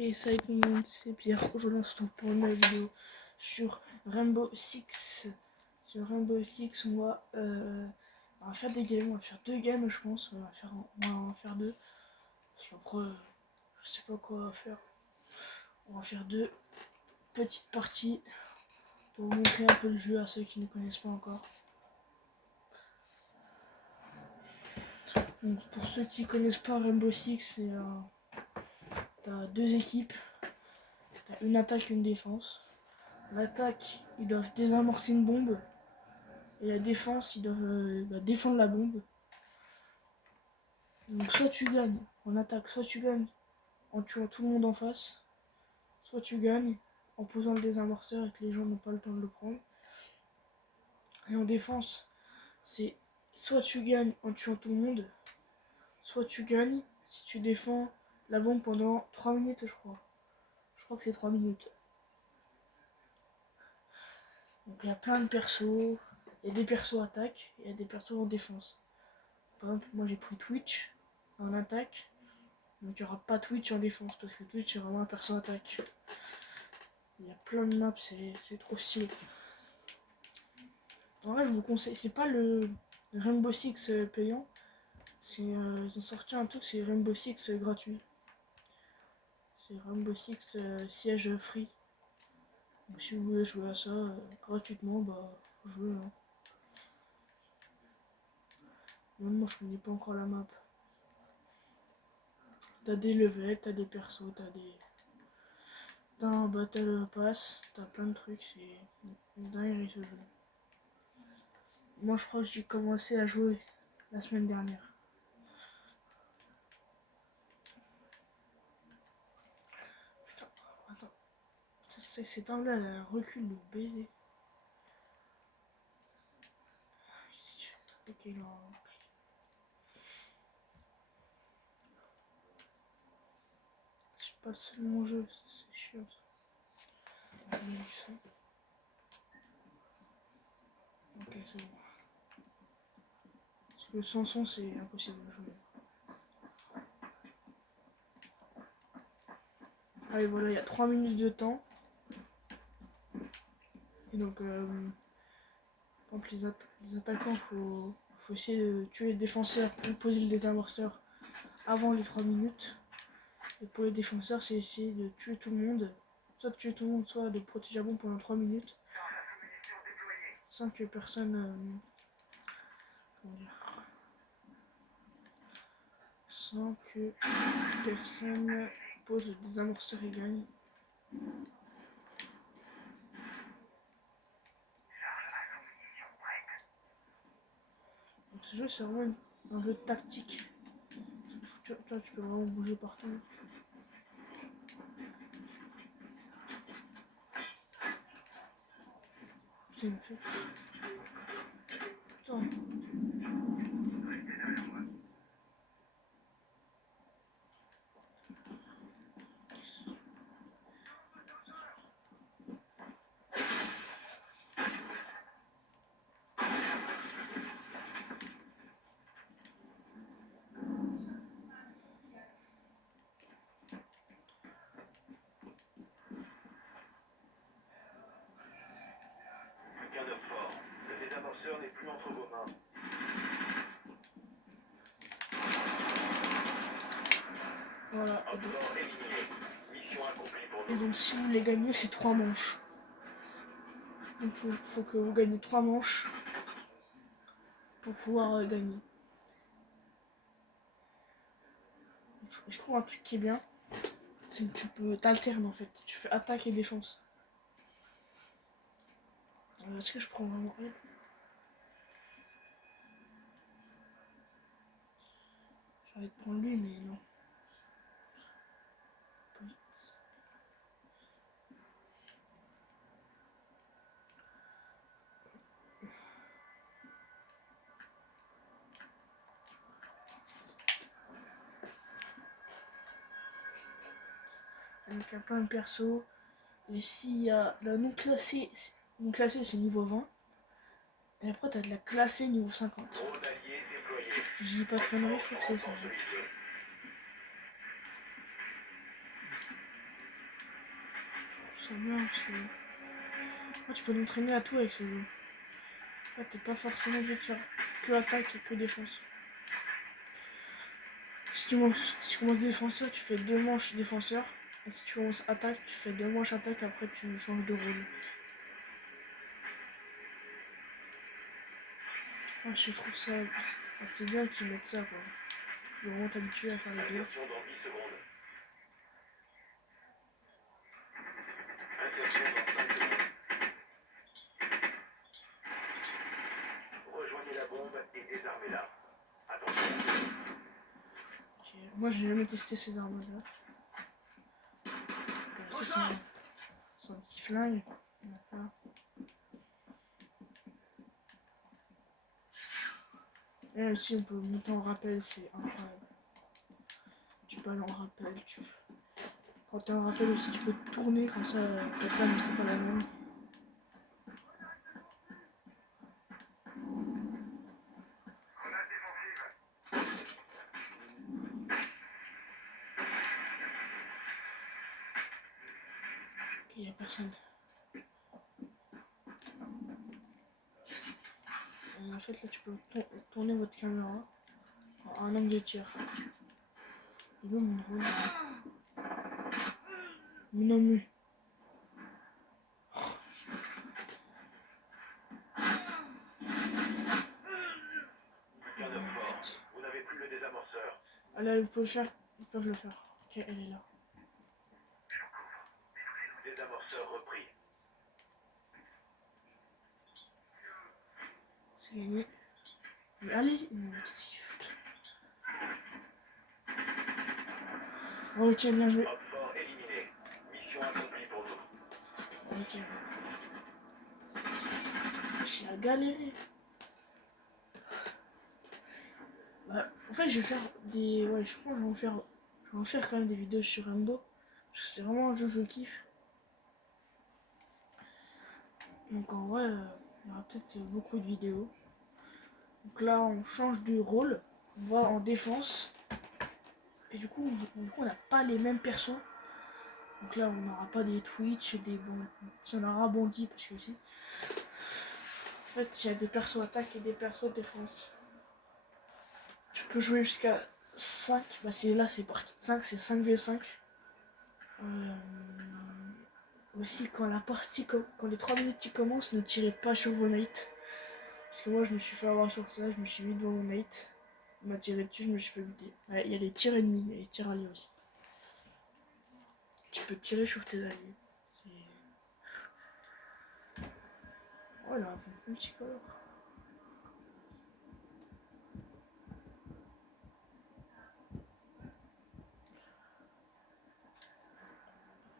Et salut tout le monde, c'est Pierre. Aujourd'hui on se retrouve pour une nouvelle vidéo sur Rainbow Six. Sur Rainbow Six on va faire des games, on va faire 2 games je pense, on va en faire 2. Parce qu'après je sais pas quoi on va faire. On va faire 2 petites parties pour vous montrer un peu le jeu à ceux qui ne connaissent pas encore. Donc pour ceux qui connaissent pas Rainbow Six, t'as 2 équipes, t'as une attaque et une défense. L'attaque, ils doivent désamorcer une bombe. Et la défense, ils doivent défendre la bombe. Donc soit tu gagnes en attaque, soit tu gagnes en tuant tout le monde en face. Soit tu gagnes en posant le désamorceur et que les gens n'ont pas le temps de le prendre. Et en défense, c'est soit tu gagnes en tuant tout le monde, soit tu gagnes si tu défends la bombe pendant 3 minutes je crois. Je crois que c'est 3 minutes. Donc il y a plein de persos. Il y a des persos attaque et il y a des persos en défense. Par exemple, moi j'ai pris Twitch en attaque. Donc il n'y aura pas Twitch en défense parce que Twitch c'est vraiment un perso attaque. Il y a plein de maps, c'est trop stylé. En vrai je vous conseille, c'est pas le Rainbow Six payant. Ils ont sorti un truc, c'est Rainbow Six gratuit. C'est Rainbow Six siège free. Donc, si vous voulez jouer à ça gratuitement, bah faut jouer. Hein. Même moi je connais pas encore la map. T'as des levels, t'as des persos, t'as un battle pass, t'as plein de trucs, c'est une dinguerie ce jeu. Moi je crois que j'ai commencé à jouer la semaine dernière. Putain, attends. C'est un là, un recul de baiser. Ici, ok, là. C'est pas le seul mon jeu, c'est chiant ça. Ok, c'est bon. Parce que sans son, c'est impossible de jouer. Allez, voilà, il y a 3 minutes de temps. Et donc, par exemple, les attaquants, faut essayer de tuer les défenseurs ou poser le désamorceur avant les 3 minutes. Et pour les défenseurs, c'est essayer de tuer tout le monde. Soit de tuer tout le monde, soit de protéger la bombe pendant 3 minutes. Sans que personne... comment dire, sans que personne pose le désamorceur et gagne. Donc ce jeu c'est vraiment un jeu de tactique. Tu peux vraiment bouger partout. Putain, il m'a fait... Putain. Le désamorceur n'est plus entre vos mains. Voilà. Mission accomplie pour Et donc si vous voulez gagner, c'est 3 manches. Donc faut que vous gagnez 3 manches pour pouvoir gagner. Et je trouve un truc qui est bien, c'est que tu peux t'alterner en fait. Tu fais attaque et défense. Est-ce que je prends vraiment elle? J'ai envie de prendre lui, mais non. Donc il y a plein de persos. Et s'il y a la non classée c'est niveau 20. Et après t'as de la classée niveau 50. Si je dis pas de conneries, je crois que c'est ça. trouve ça bien parce que tu peux t'entraîner à tout avec ce jeu. Là, t'es pas forcément obligé de faire que attaque et que défense. Si tu commences défenseur, tu fais 2 manches défenseur. Et si tu commences attaque, tu fais 2 manches attaque, après tu changes de rôle. Je trouve ça assez bien qu'ils mettent ça, quoi. Tu veux vraiment t'habituer à faire les deux. Insertion dans 10 secondes. Insertion dans 5 secondes. Rejoignez la bombe et désarmez-la. Attention. Ok. Moi, j'ai jamais testé ces armes-là. Ça, c'est un petit flingue. D'accord. Et aussi, on peut monter en rappel, c'est incroyable. Tu peux aller en rappel. Quand t'es en rappel aussi, tu peux te tourner comme ça. Ta cam, c'est pas la même. Ok, y a personne. En fait, là, tu peux tourner votre caméra à un angle de tir. Et là, mon drone. Mon ami. Plus qu'un homme fort. Vous n'avez plus le désamorceur. Ah là, vous pouvez le faire. Ils peuvent le faire. Ok, elle est là. Désamorceur repris. C'est gagné. Mais allez-y. Non, mais qu'est-ce qu'ils foutent? Ok, bien joué. Homme fort éliminé. Mission accomplie pour nous. Ok. J'ai galéré. Bah, en fait, je vais faire des. Ouais, je pense que je vais en faire quand même des vidéos sur Rainbow. Parce que c'est vraiment un jeu que je kiffe. Donc en vrai, il y aura peut-être beaucoup de vidéos. Donc là, on change de rôle. On va en défense. Et du coup, on n'a pas les mêmes persos. Donc là, on n'aura pas des Twitch et des bons. Si on aura Bondi, parce que aussi. En fait, il y a des persos attaque et des persos défense. Tu peux jouer jusqu'à 5. Bah, là, c'est parti de 5, c'est 5v5. Aussi, quand les 3 minutes qui commencent, ne tirez pas sur vos mates. Parce que moi, je me suis fait avoir sur ça, je me suis mis devant mon mate. Il m'a tiré dessus, je me suis fait buter. Ouais, il y a les tirs ennemis, il y a les tirs alliés aussi. Tu peux tirer sur tes alliés. C'est. Voilà, un multicolore.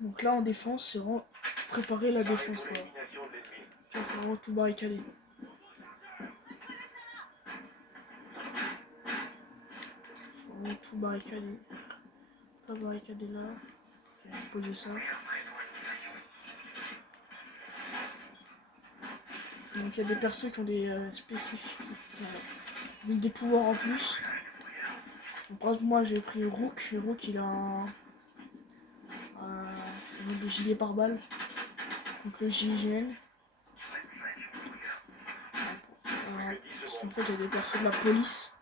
Donc là, en défense, c'est vraiment préparer la défense, quoi. Élimination de l'ennemi. Tu vois, faut vraiment tout barricader. Faut vraiment tout barricader. Pas barricader là. Ok, je vais poser ça. Donc il y a des persos qui ont des spécifiques. Des pouvoirs en plus. Donc, par exemple, moi j'ai pris Rook. Rook il a des gilets pare-balles. Donc le GIGN. Parce qu'en fait il y a des persos de la police.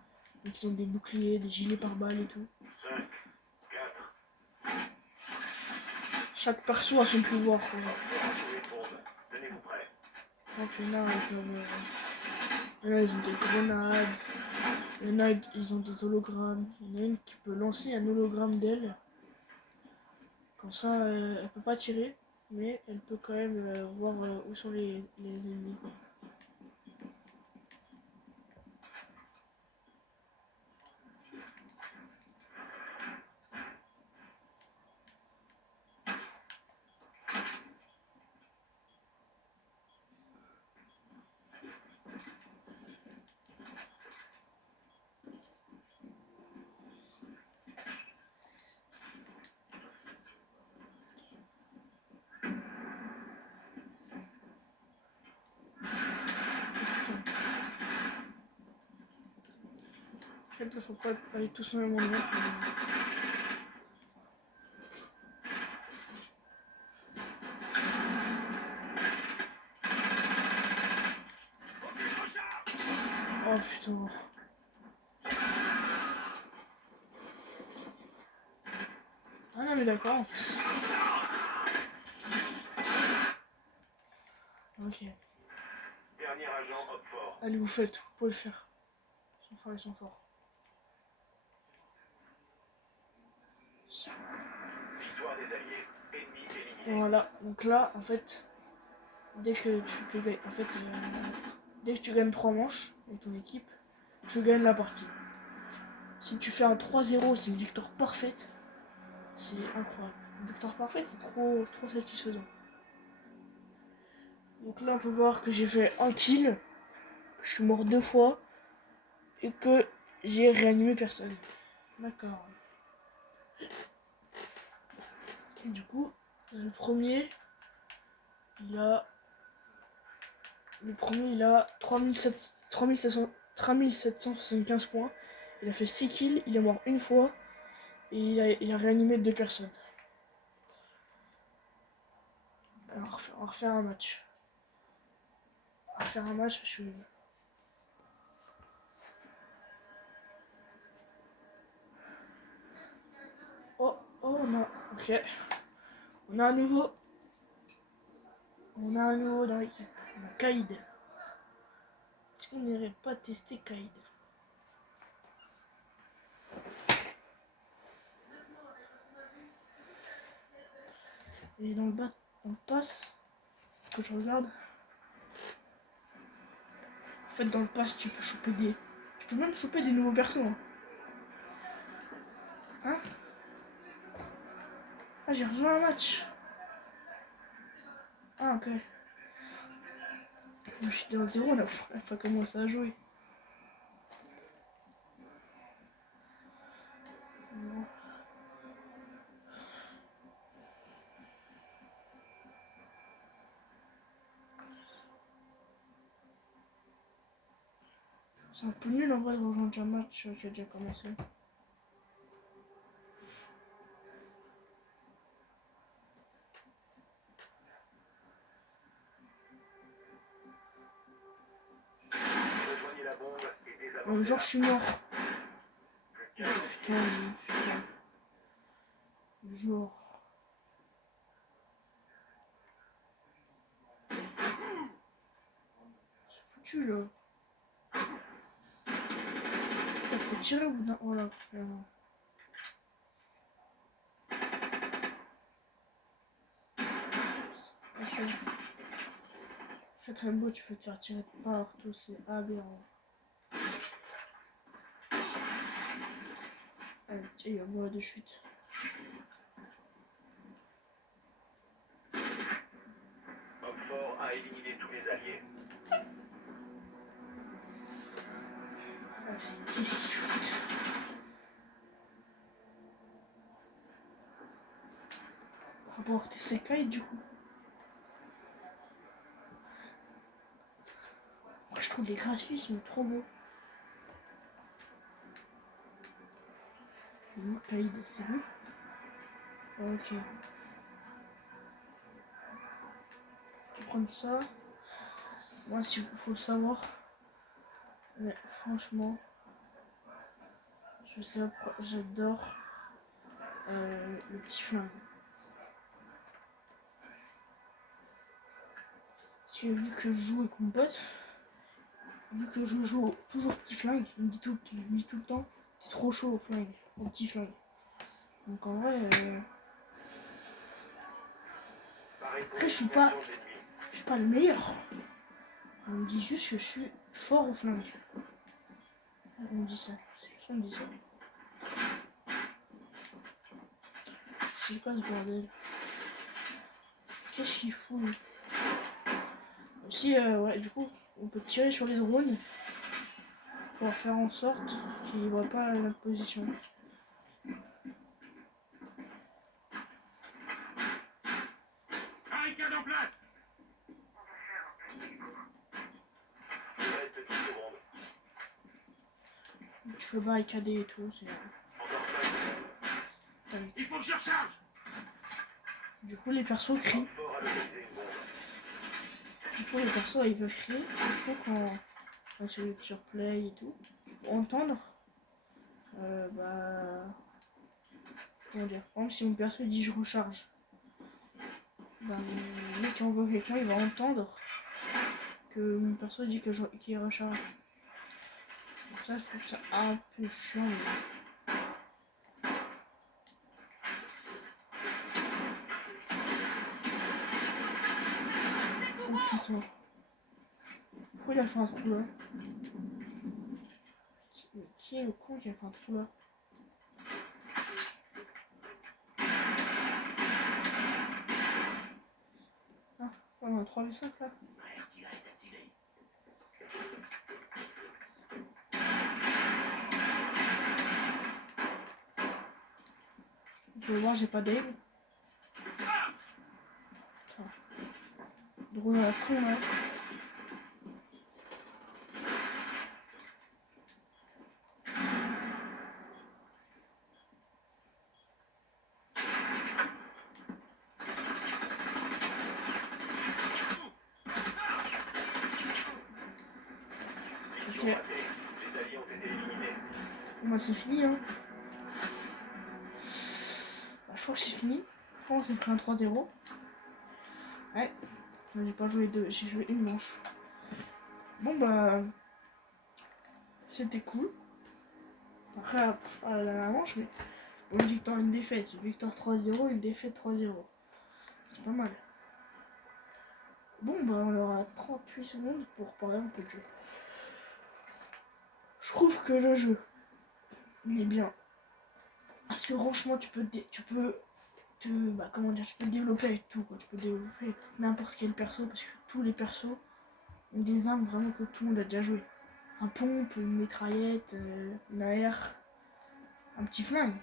Donc ils ont des boucliers, des gilets pare-balles et tout. 5, 4. Chaque perso a son pouvoir, quoi. Tenez-vous prêts. Donc il y en a, ils ont des grenades. Il y en a, ils ont des hologrammes. Il y en a une qui peut lancer un hologramme d'elle. Comme ça, elle peut pas tirer, mais elle peut quand même voir où sont les ennemis, quoi. En fait, il faut pas aller tous au même endroit. Oh putain. Ah non mais d'accord en fait. Ok. Dernier agent, hop fort. Allez, vous faites, vous pouvez le faire. Ils sont forts. Victoire des alliés. Ennemi éliminé. Voilà, donc là, en fait, dès que tu peux gagner, en fait, dès que tu gagnes 3 manches avec ton équipe, tu gagnes la partie. Si tu fais un 3-0, c'est une victoire parfaite. C'est incroyable. Une victoire parfaite, c'est trop satisfaisant. Donc là, on peut voir que j'ai fait un kill, que je suis mort 2 fois, et que j'ai réanimé personne. D'accord. Et du coup, le premier, il a 3775 points. Il a fait 6 kills, il est mort une fois, et il a réanimé 2 personnes. Alors, on va refaire un match. On va refaire un match, je suis... Oh, on a... Ok. On a un nouveau... On a un nouveau dans l'équipe. On a Kaïd. Est-ce qu'on n'irait pas tester Kaïd? Et dans le bas, on passe... Que je regarde... En fait, dans le pass, tu peux choper des... Tu peux même choper des nouveaux persos. Hein? Ah, j'ai rejoint un match. Ah, ok. Je suis dans 0 là, il faut commencer à jouer. Bon. C'est un peu nul en vrai de rejoindre un match qui a déjà commencé. Rejoignez la bombe et Genre désamorcez-la. je suis mort. Plus Oh, qu'un putain, putain. Genre. C'est foutu là. Il faut tirer au bout d'un. Oh là. C'est... En fait, Rainbow, tu peux te faire tirer partout, c'est aberrant. Allez, tiens, il y a moi de chute. Homme fort a éliminé tous les alliés. Ah, qu'est-ce qu'ils foutent? On va porter ses cailles du coup. Moi, je trouve les graphismes trop beaux. Kaïd, c'est lui? Ok. Je vais prendre ça. Moi, s'il faut le savoir. Mais franchement, je sais pas pourquoi j'adore le petit flingue. Parce que vu que je joue avec mon pote, vu que je joue toujours petit flingue, il me dit tout le temps, t'es trop chaud au flingue, au petit flingue. Donc en vrai, après je suis pas le meilleur. On me dit juste que je suis fort au flingue. On me dit ça, c'est juste on me dit ça. C'est quoi ce bordel? Qu'est-ce qu'il fout lui? Aussi, ouais, du coup, on peut tirer sur les drones pour faire en sorte qu'ils ne voient pas notre position. Barricade en place. Il reste 10 secondes. Tu peux barricader et tout, c'est... Encore 5 secondes. Il faut que je recharge. Du coup, les persos crient. Homme fort a localisé une bombe. Du coup, les persos, ils peuvent crier. Du coup, quand Enfin, sur Play et tout. Tu peux entendre. Comment dire? Par exemple, si mon perso dit je recharge, le mec qui envoie quelqu'un, il va entendre que mon perso dit qu'il recharge. Donc ça, je trouve ça un peu chiant. Oh putain. Pourquoi il a fait un trou là? Qui est le con qui a fait un trou là? Ah, on a 3v5 là. Vous pouvez voir, j'ai pas d'aim. Drôle à la con là. Ok. Les alliés ont été éliminés. Bon bah c'est fini hein. Bah, je crois que c'est fini. Je crois qu'on s'est pris un 3-0. Ouais. J'ai pas joué deux, j'ai joué une manche. Bon bah c'était cool. Après la manche, mais bon, une victoire, une défaite. Une victoire 3-0, une défaite 3-0. C'est pas mal. Bon bah on aura 38 secondes pour parler un peu de jeu. Je trouve que le jeu il est bien. Parce que franchement tu peux tu peux développer avec tout quoi. Tu peux développer avec n'importe quel perso parce que tous les persos ont des armes vraiment que tout le monde a déjà joué. Un pompe, une mitraillette, une AR, un petit flingue.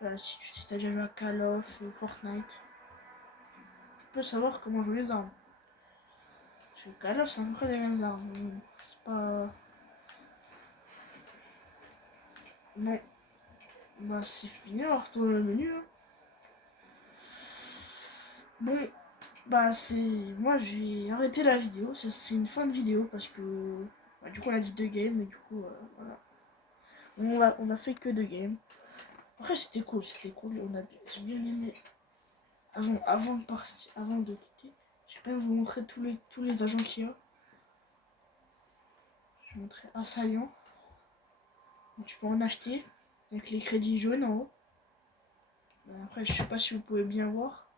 Voilà, si t'as déjà joué à Call of, Fortnite, tu peux savoir comment jouer les armes. Parce que Call of c'est à peu près les mêmes armes. C'est pas. Non. Bah c'est fini, alors retourne le menu. Hein. Bon, bah c'est. Moi j'ai arrêté la vidéo, c'est une fin de vidéo parce que. Bah, du coup on a dit 2 games et du coup voilà. On a fait que 2 games. Après c'était cool. J'ai bien aimé. Avant de partir, avant de quitter, je vais vous montrer tous les agents qu'il y a. Je vais montrer Assaillant. Donc, tu peux en acheter avec les crédits jaunes en haut. Après je sais pas si vous pouvez bien voir.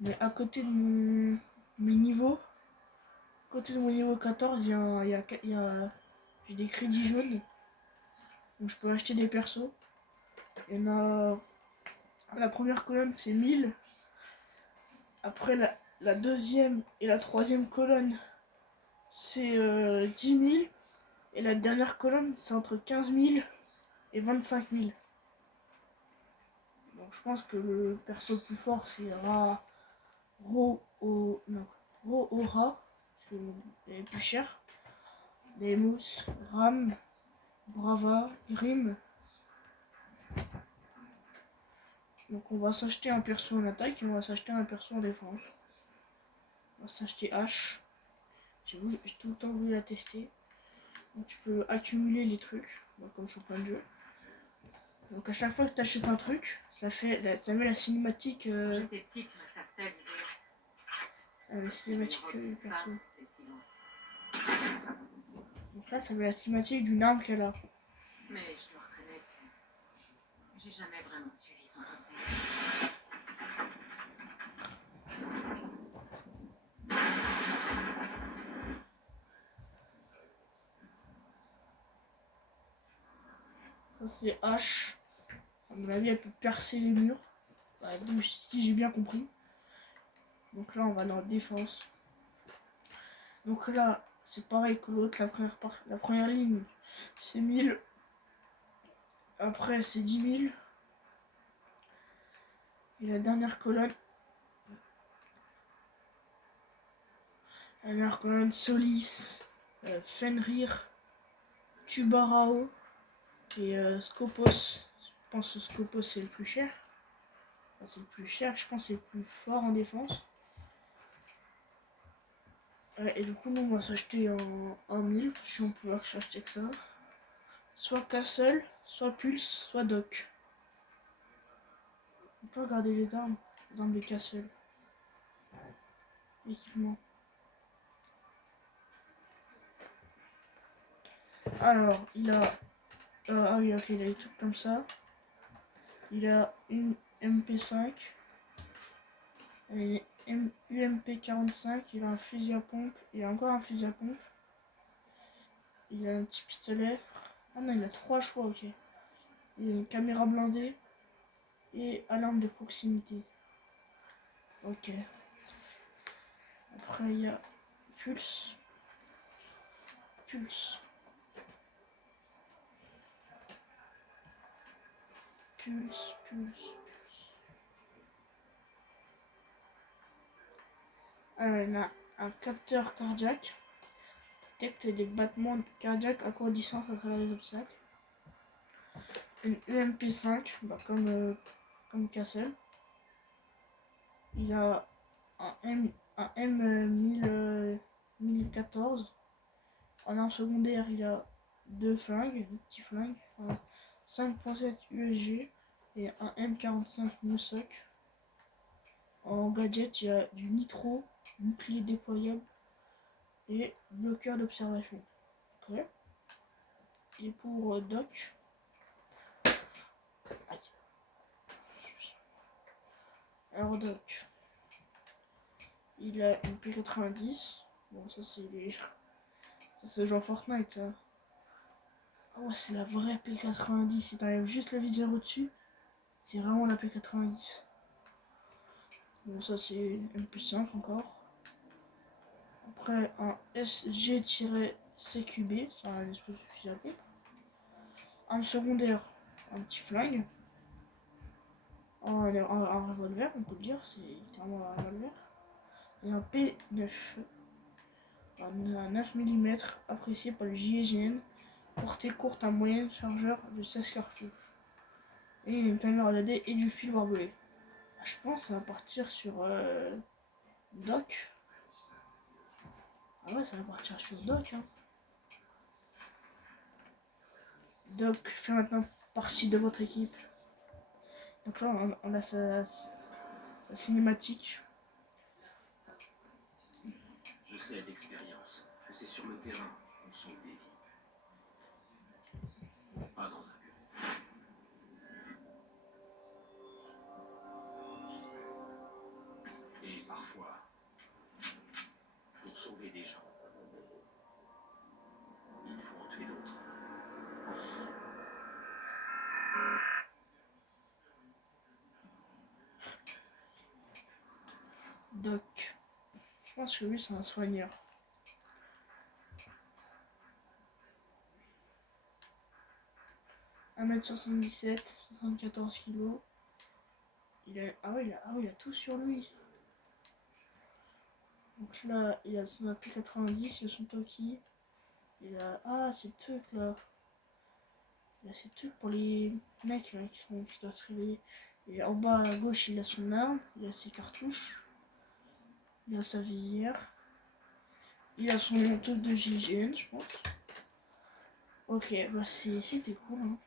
Mais à côté de mes niveaux, à côté de mon niveau 14, j'ai des crédits jaunes. Donc je peux acheter des persos. Il y en a. La première colonne c'est 1000. Après la deuxième et la troisième colonne c'est 10 000. Et la dernière colonne c'est entre 15 000 et 25 000. Donc je pense que le perso le plus fort c'est Ro-Ora. Parce qu'il est plus cher. Les mousses, Ram, Brava, Grim. Donc on va s'acheter un perso en attaque et on va s'acheter un perso en défense. On va s'acheter H. J'ai tout le temps voulu la tester. Donc tu peux accumuler les trucs, comme sur plein de jeux. Donc à chaque fois que tu achètes un truc, ça met la cinématique. La cinématique du perso. Donc là ça met la cinématique d'une arme qu'elle a. Mais je dois reconnaître, j'ai jamais vraiment suivi son conseil. Ça c'est H. À mon avis elle peut percer les murs. Donc, si j'ai bien compris. Donc là on va dans défense. Donc là c'est pareil que l'autre, la première ligne c'est 1000. Après c'est 10 000. Et la dernière colonne. Solis, Fenrir, Tubarao et Scopos. Je pense que Scopos c'est le plus cher. Enfin, c'est le plus cher, je pense que c'est le plus fort en défense. Ouais, et du coup, nous, on va s'acheter un 1000, si on peut acheter que ça. Soit Castle, soit Pulse, soit Doc. On peut regarder les armes de Castle. Équipement. Alors, il a... ah oui, ok, il a des trucs comme ça. Il a une MP5. Et UMP 45, il a un fusil à pompe. Il a encore un fusil à pompe. Il a un petit pistolet. Ah non, il a 3 choix, ok. Il a une caméra blindée. Et alarme de proximité. Ok. Après, il y a Pulse. Pulse. Pulse, Pulse. Alors, il a un capteur cardiaque. Détecte les battements cardiaques à courte distance à travers les obstacles. Une UMP5, bah, comme Castle. Il a un M1014. En arme secondaire, il a 2 flingues, des petits flingues. 5.7 USG et un M45 Moussoc. En gadget, il y a du nitro, bouclier déployable et bloqueur d'observation. Ok. Et pour Doc, alors Doc, il a une P90. Bon, ça c'est genre Fortnite, ça. Ah ouais, c'est la vraie P90. Si t'enlèves juste le viseur au-dessus, c'est vraiment la P90. Bon, ça c'est MP5 encore. Après, un SG-CQB, c'est un espèce de fusil à pompe. Un secondaire, un petit flingue. Un revolver, on peut le dire, c'est littéralement un revolver. Et un P9, un 9 mm apprécié par le JGN, portée courte à moyenne, chargeur de 16 cartouches. Et une caméra LED et du fil barbelé. Je pense que ça va partir sur Doc. Ah ouais, ça va partir sur Doc. Hein. Doc fait maintenant partie de votre équipe. Donc là, on a sa cinématique. Je sais d'expérience que c'est sur le terrain qu'on sauve des vies. Pas dans un bureau. Et parfois, pour sauver des gens, il faut en tuer d'autres. Doc. Je pense que lui, c'est un soigneur. « 1m77, 74 kg. Ah ouais, il a tout sur lui. Donc là, il a son P90, il a son Toki. Ah, ces trucs là. Il a ces trucs pour les mecs là, qui doivent se réveiller. Et en bas à gauche, il a son arme, il a ses cartouches. Il a sa visière. Il a son truc de GGN, je pense. Ok, bah c'était cool. Hein.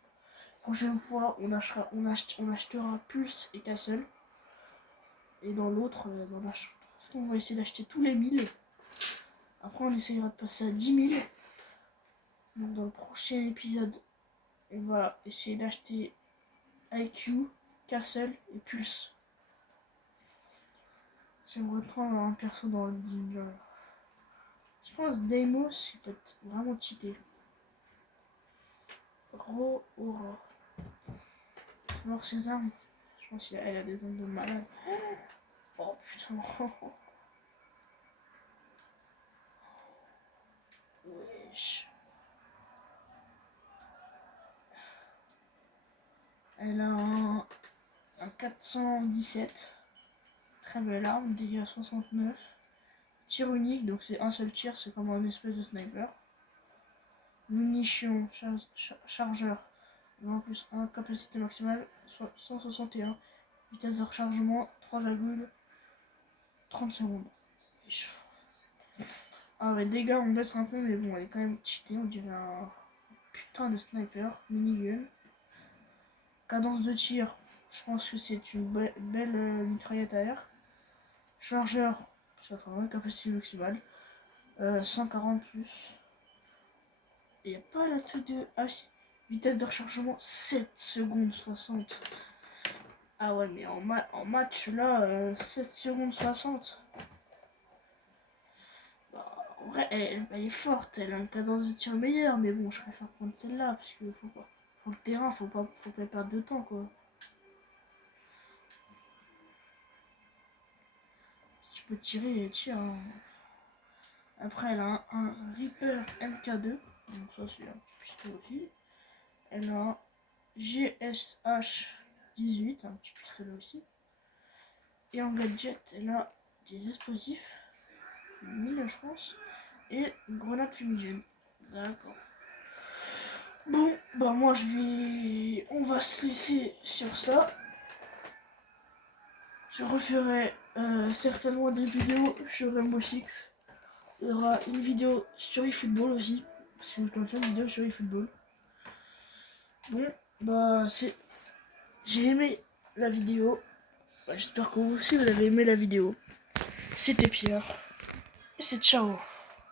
Prochaine fois, on achètera Pulse et Castle. Et dans l'autre, on va essayer d'acheter tous les 1000. Après, on essayera de passer à 10 000. Donc, dans le prochain épisode, on va essayer d'acheter IQ, Castle et Pulse. J'aimerais prendre un perso dans le ninja. Je pense Deimos, il peut être vraiment cheaté. Aura. Alors ses armes, je pense qu'elle a des armes de malade. Oh putain. Wesh. Elle a un 417. Très belle arme, dégâts 69. Tir unique, donc c'est un seul tir, c'est comme un espèce de sniper. Munitions, chargeur, 20 plus 1, capacité maximale 161. Vitesse de rechargement 3,30 secondes. Ah ouais, dégâts, on baisse un peu, mais bon, elle est quand même cheatée. On dirait un putain de sniper. Minigun. Cadence de tir. Je pense que c'est une belle mitraillette à air. Chargeur. Ça travaille. Capacité maximale. 140 plus. Et y a pas la truc de... Ah si. Vitesse de rechargement 7 secondes 60. Ah ouais, mais en match là, 7 secondes 60. Bah, en vrai, elle est forte, elle a une cadence de tir meilleure, mais bon, je préfère prendre celle-là, parce que faut le terrain, faut pas perdre de temps, quoi. Si tu peux tirer, tire. Hein. Après, elle a un Reaper MK2, donc ça c'est un petit pistolet aussi. Elle a un GSH-18, un petit pistolet aussi. Et en gadget, elle a des explosifs, une mine je pense, et une grenade fumigène. D'accord. Bon, bah moi on va se laisser sur ça. Je referai certainement des vidéos sur Rainbow Six. Il y aura une vidéo sur eFootball aussi, parce que je dois faire une vidéo sur eFootball. Bon, bah j'ai aimé la vidéo. Bah, j'espère que vous aussi vous avez aimé la vidéo. C'était Pierre. Et c'est ciao.